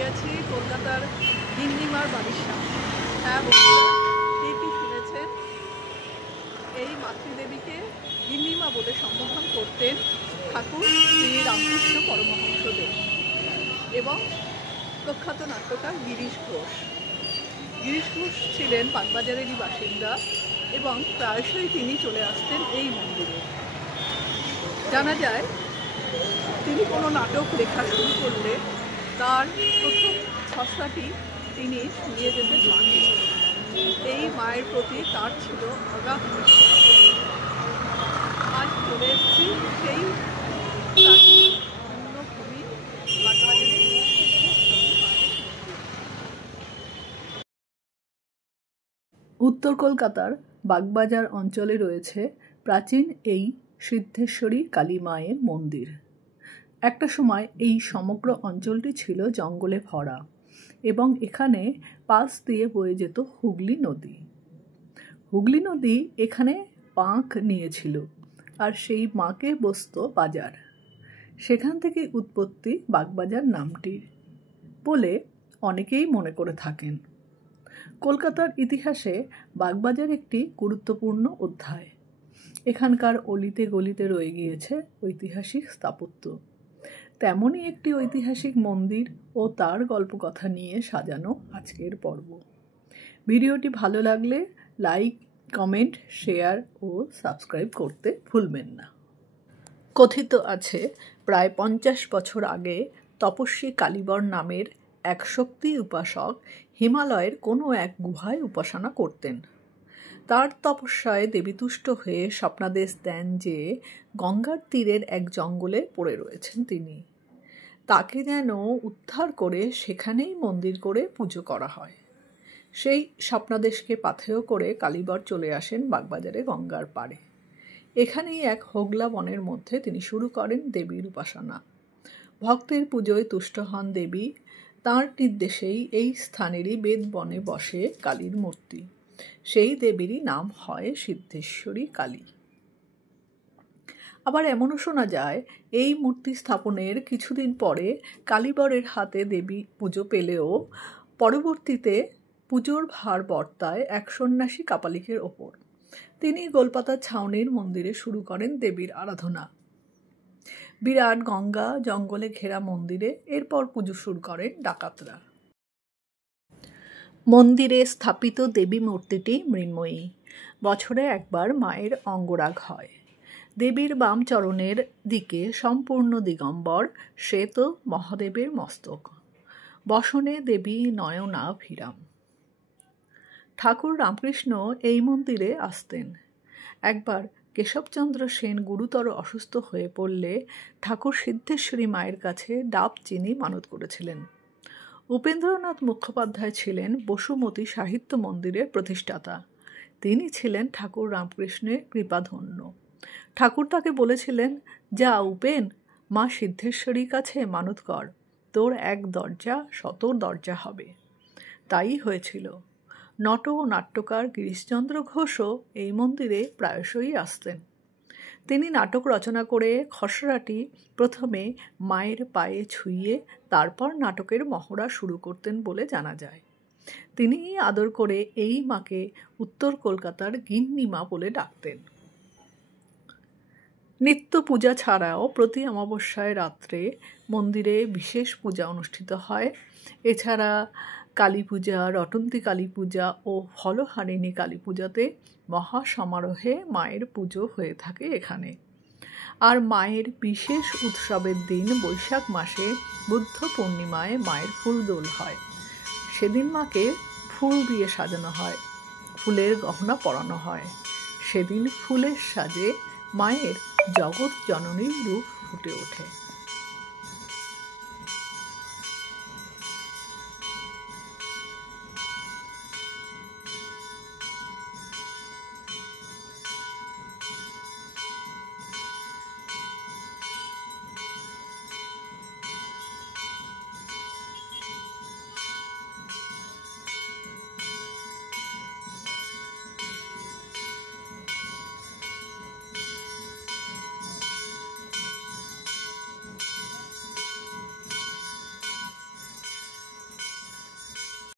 দাঁড়িয়ে আছি কলকাতার গিন্নিমার বাড়ির সামনে। হ্যাঁ বন্ধুরা, ঠিকই শুনেছেন, এই মাতৃদেবীকে গিন্নিমা বলে সম্বোধন করতেন ঠাকুর শ্রী রামকৃষ্ণ পরমহংসদেব এবং প্রখ্যাত নাট্যকার গিরিশ ঘোষ। গিরিশ ঘোষ ছিলেন বাগবাজারেরই বাসিন্দা এবং প্রায়শই তিনি চলে আসতেন এই মন্দিরে। জানা যায় তিনি কোনো নাটক লেখা শুরু করলে তার প্রথম খসড়াটি তিনি শুনিয়ে যেতেন মাকে। এই মায়ের প্রতি তার ছিল অগাধ বিশ্বাস। আজ চলে এসেছি সেই পুণ্যভূমি বাগবাজারের উত্তর কলকাতার বাগবাজার অঞ্চলে রয়েছে প্রাচীন এই সিদ্ধেশ্বরী কালী মায়ের মন্দির। একটা সময় এই সমগ্র অঞ্চলটি ছিল জঙ্গলে ভরা এবং এখানে পাশ দিয়ে বয়ে যেত হুগলি নদী। হুগলি নদী এখানে বাঁক নিয়েছিল আর সেই বাঁকে বসত বাজার। সেখান থেকে উৎপত্তি বাগবাজার নামটির বলে অনেকেই মনে করে থাকেন। কলকাতার ইতিহাসে বাগবাজার একটি গুরুত্বপূর্ণ অধ্যায়। এখানকার অলিতে গলিতে রয়ে গিয়েছে ঐতিহাসিক স্থাপত্য। তেমনই একটি ঐতিহাসিক মন্দির ও তার গল্পকথা নিয়ে সাজানো আজকের পর্ব। ভিডিওটি ভালো লাগলে লাইক, কমেন্ট, শেয়ার ও সাবস্ক্রাইব করতে ভুলবেন না। কথিত আছে প্রায় 50 বছর আগে তপস্বী কালীবর নামের এক শক্তি উপাসক হিমালয়ের কোনো এক গুহায় উপাসনা করতেন। তার তপস্যায় দেবীতুষ্ট হয়ে স্বপ্নাদেশ দেন যে গঙ্গার তীরের এক জঙ্গলে পড়ে রয়েছেন তিনি। তাকে যেন উদ্ধার করে সেখানেই মন্দির করে পুজো করা হয়। সেই স্বপ্নাদেশকে পাথেয় করে কালীবর চলে আসেন বাগবাজারে গঙ্গার পাড়ে। এখানেই এক হোগলা বনের মধ্যে তিনি শুরু করেন দেবীর উপাসনা। ভক্তের পুজোয় তুষ্ট হন দেবী। তাঁর নির্দেশেই এই স্থানেরই বেদ বনে বসে কালীর মূর্তি। সেই দেবীরই নাম হয় সিদ্ধেশ্বরী কালী। আবার এমনও শোনা যায় এই মূর্তি স্থাপনের কিছুদিন পরে কালীবরের হাতে দেবী পুজো পেলেও পরবর্তীতে পুজোর ভার বর্তায় এক সন্ন্যাসী কাপালিকের ওপর। তিনি গোলপাতা ছাউনির মন্দিরে শুরু করেন দেবীর আরাধনা। বিরাট গঙ্গা জঙ্গলে ঘেরা মন্দিরে এরপর পুজো শুরু করেন ডাকাতরা। মন্দিরে স্থাপিত দেবী মূর্তিটি মৃন্ময়ী। বছরে একবার মায়ের অঙ্গরাগ হয়। দেবীর বাম চরণের দিকে সম্পূর্ণ দিগম্বর শ্বেত মহাদেবের মস্তক। বসনে দেবী নয়নাভিরাম। ঠাকুর রামকৃষ্ণ এই মন্দিরে আসতেন। একবার কেশবচন্দ্র সেন গুরুতর অসুস্থ হয়ে পড়লে ঠাকুর সিদ্ধেশ্বরী মায়ের কাছে ডাব চিনি মানত করেছিলেন। উপেন্দ্রনাথ মুখোপাধ্যায় ছিলেন বসুমতী সাহিত্য মন্দিরের প্রতিষ্ঠাতা। তিনি ছিলেন ঠাকুর রামকৃষ্ণের কৃপাধন্য। ঠাকুর তাকে বলেছিলেন, যা উপেন, মা সিদ্ধেশ্বরীর কাছে মানত কর, তোর এক দরজা শত দরজা হবে। তাই হয়েছিল। নট ও নাট্যকার গিরিশচন্দ্র ঘোষও এই মন্দিরে প্রায়শই আসতেন। তিনি নাটক রচনা করে খসড়াটি প্রথমে মায়ের পায়ে ছুঁয়ে তারপর নাটকের মহড়া শুরু করতেন বলে জানা যায়। তিনি আদর করে এই মাকে উত্তর কলকাতার গিন্নিমা বলে ডাকতেন। নিত্য পূজা ছাড়াও প্রতি অমাবস্যায় রাত্রে মন্দিরে বিশেষ পূজা অনুষ্ঠিত হয়। এছাড়া কালী পূজা, রটন্তী কালী পূজা ও ফলহারিণী কালী পূজাতে মহা সমারোহে মায়ের পুজো হয়ে থাকে এখানে। আর মায়ের বিশেষ উৎসবের দিন বৈশাখ মাসে বুদ্ধ পূর্ণিমায় মায়ের ফুলদোল হয়। সেদিন মাকে ফুল দিয়ে সাজানো হয়, ফুলের গহনা পরানো হয়। সেদিন ফুলের সাজে মায়ের জগৎ জননীর রূপ ফুটে ওঠে।